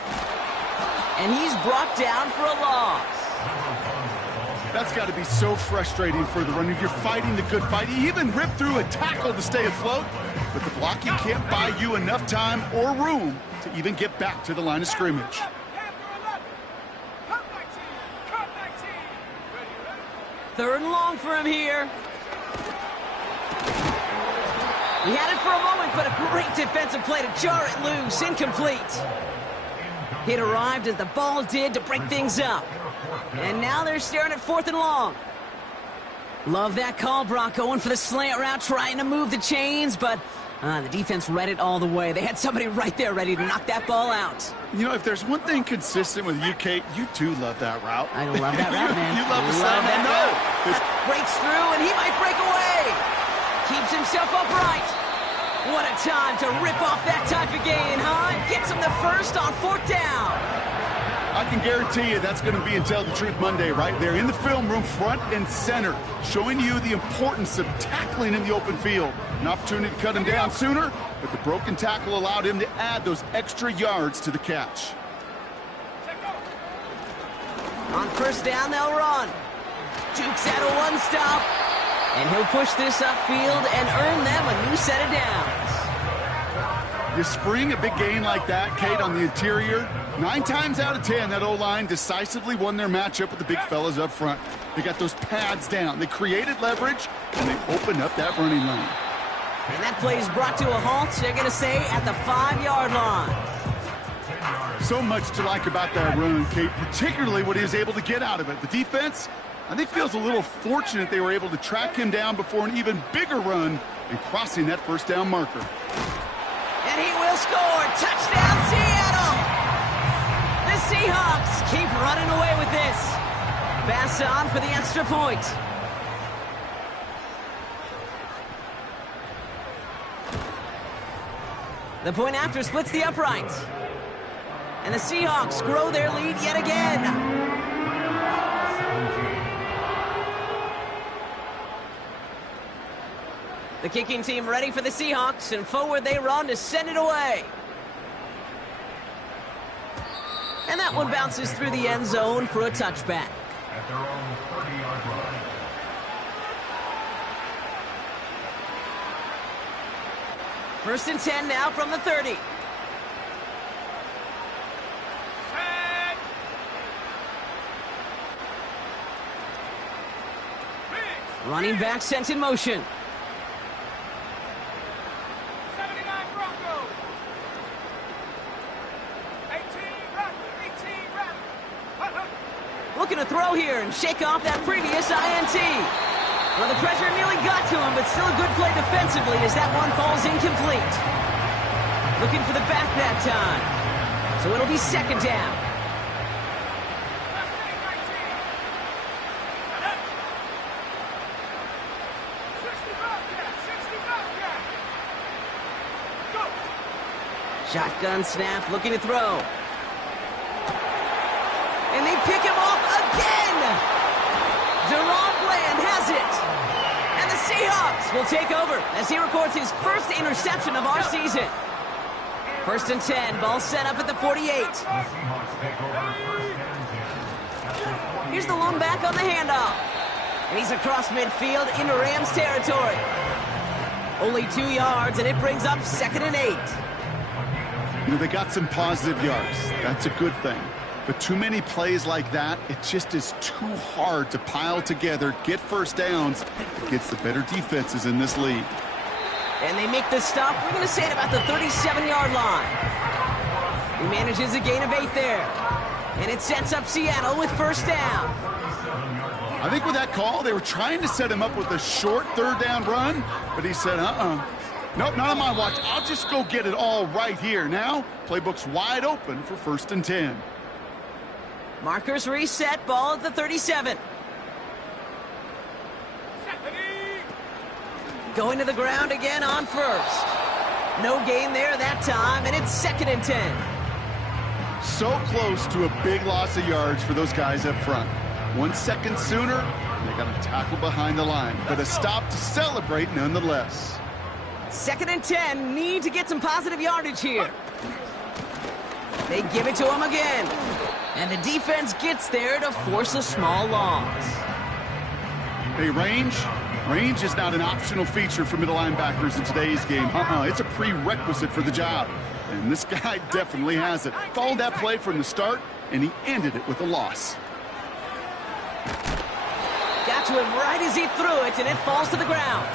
And he's brought down for a loss. That's got to be so frustrating for the runner. You're fighting the good fight. You even rip through a tackle to stay afloat, but the blocking can't buy you enough time or room to even get back to the line of scrimmage. 3rd and long for him here. He had it for a moment, but a great defensive play to jar it loose. Incomplete. It arrived as the ball did to break things up. And now they're staring at 4th and long. Love that call, Brock, going for the slant route, trying to move the chains, but the defense read it all the way. They had somebody right there ready to knock that ball out. You know, if there's one thing consistent with you, Kate, you do love that route. I love that route, man. You love the slant route. No. Breaks through, and he might break away. Keeps himself upright. What a time to rip off that type of gain, huh? Gets him the first on 4th down. I can guarantee you that's going to be in Tell the Truth Monday right there in the film room, front and center, showing you the importance of tackling in the open field. An opportunity to cut him down sooner, but the broken tackle allowed him to add those extra yards to the catch. On 1st down, they'll run. Duke's at a one-stop, and he'll push this upfield and earn them a new set of downs. You spring a big gain like that, Kate, on the interior, 9 times out of 10, that O-line decisively won their matchup with the big fellas up front. They got those pads down. They created leverage, and they opened up that running lane. And that play is brought to a halt, they're going to say, at the 5-yard line. So much to like about that run, Kate, particularly what he was able to get out of it. The defense, I think, feels a little fortunate they were able to track him down before an even bigger run and crossing that 1st down marker. And he will score. Touchdown, Seattle! The Seahawks keep running away with this. Pass on for the extra point. The point after splits the upright. And the Seahawks grow their lead yet again. The kicking team ready for the Seahawks, and forward they run to send it away. And that one bounces through the end zone for a touchback. At their own 30-yard line. First and 10 now from the 30. Running back sent in motion. 79 Broncos. 18 Raptors. Looking to throw here and shake off that previous INT. Well, the pressure nearly got to him, but still a good play defensively as that one falls incomplete. Looking for the back that time. So it'll be 2nd down. Shotgun snap, looking to throw. And they pick him off again! Deron Bland has it! And the Seahawks will take over as he records his first interception of our season. 1st and 10, ball set up at the 48. Here's the lone back on the handoff. And he's across midfield into Rams territory. Only 2 yards, and it brings up 2nd and 8. You know, they got some positive yards. That's a good thing. But too many plays like that, it just is too hard to pile together, get 1st downs against the better defenses in this league. And they make the stop, we're going to say, at about the 37-yard line. He manages a gain of 8 there. And it sets up Seattle with 1st down. I think with that call, they were trying to set him up with a short 3rd down run, but he said, nope, not on my watch. I'll just go get it all right here. Now, playbook's wide open for 1st and 10. Markers reset, ball at the 37. Going to the ground again on 1st. No gain there that time, and it's 2nd and 10. So close to a big loss of yards for those guys up front. 1 second sooner, they got a tackle behind the line, but a stop to celebrate nonetheless. 2nd and 10, need to get some positive yardage here. They give it to him again. And the defense gets there to force a small loss. Hey, range is not an optional feature for middle linebackers in today's game. It's a prerequisite for the job. And this guy definitely has it. Followed that play from the start, and he ended it with a loss. Got to him right as he threw it, and it falls to the ground.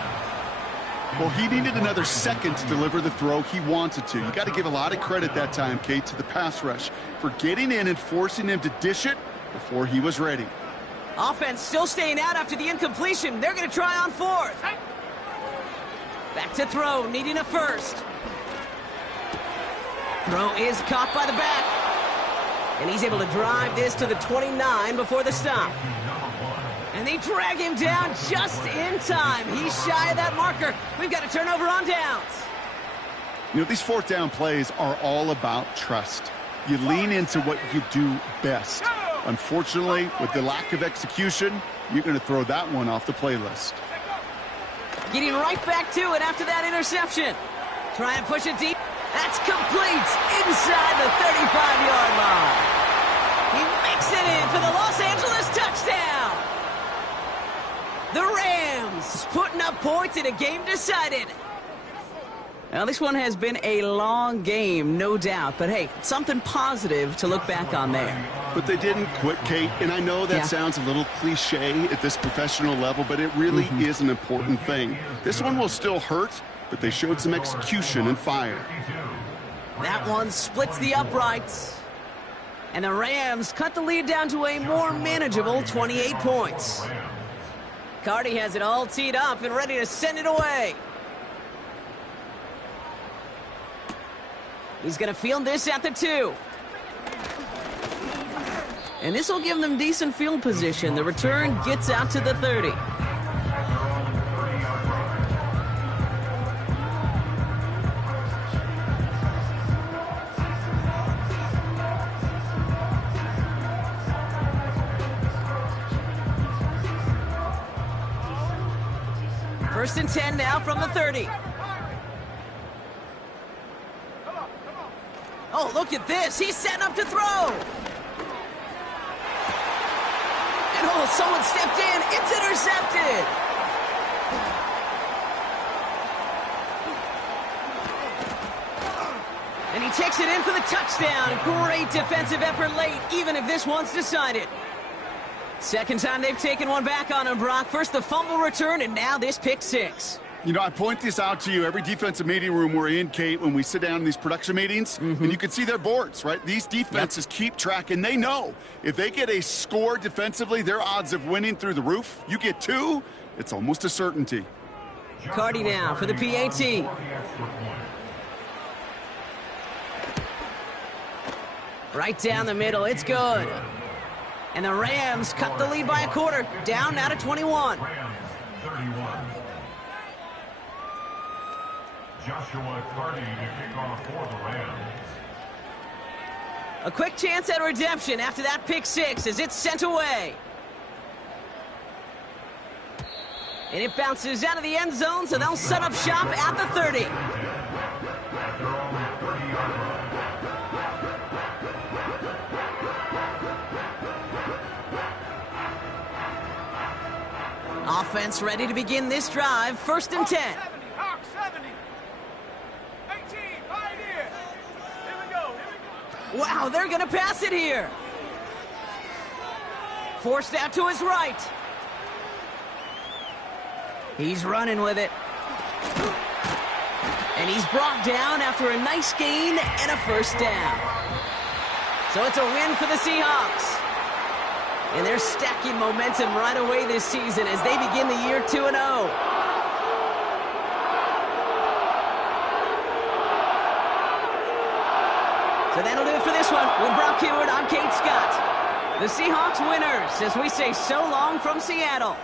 Well, he needed another second to deliver the throw he wanted to. You got to give a lot of credit that time, Kate, to the pass rush for getting in and forcing him to dish it before he was ready. Offense still staying out after the incompletion. They're going to try on 4th. Back to throw, needing a first. Throw is caught by the back. And he's able to drive this to the 29 before the stop. And they drag him down just in time. He's shy of that marker. We've got a turnover on downs. You know, these 4th down plays are all about trust. You lean into what you do best. Unfortunately, with the lack of execution, you're going to throw that one off the playlist. Getting right back to it after that interception. Trying to push it deep. That's complete inside the 35-yard line. He makes it in for the Los Angeles touchdown. The Rams putting up points in a game decided. Now, this one has been a long game, no doubt. But, hey, something positive to look back on there. But they didn't quit, Kate. And I know that sounds a little cliche at this professional level, but it really is an important thing. This one will still hurt, but they showed some execution and fire. That one splits the uprights. And the Rams cut the lead down to a more manageable 28 points. Cardi has it all teed up and ready to send it away. He's going to field this at the 2. And this will give them decent field position. The return gets out to the 30. First and 10 now from the 30. Oh, look at this. He's setting up to throw. And oh, someone stepped in. It's intercepted. And he takes it in for the touchdown. Great defensive effort late, even if this one's decided. Second time they've taken one back on him, Brock. First the fumble return, and now this pick 6. You know, I point this out to you every defensive meeting room we're in, Kate, when we sit down in these production meetings, and you can see their boards, right? These defenses keep track, and they know if they get a score defensively, their odds of winning through the roof. You get 2, it's almost a certainty. Cardi now for the PAT. Right down the middle, it's good. And the Rams cut the lead by a quarter, down now to 21. Joshua Cardi to kick off for the Rams. A quick chance at redemption after that pick 6 as it's sent away. And it bounces out of the end zone, so they'll set up shop at the 30. At their own 30-yard line. Offense ready to begin this drive. First and 10. 70, Hawk 70. 18, Pioneer. Here we go. Wow, they're going to pass it here. Forced out to his right. He's running with it. And he's brought down after a nice gain and a first down. So it's a win for the Seahawks. And they're stacking momentum right away this season as they begin the year 2-0. So that'll do it for this one. With Brock Heward, I'm Kate Scott. The Seahawks winners as we say so long from Seattle.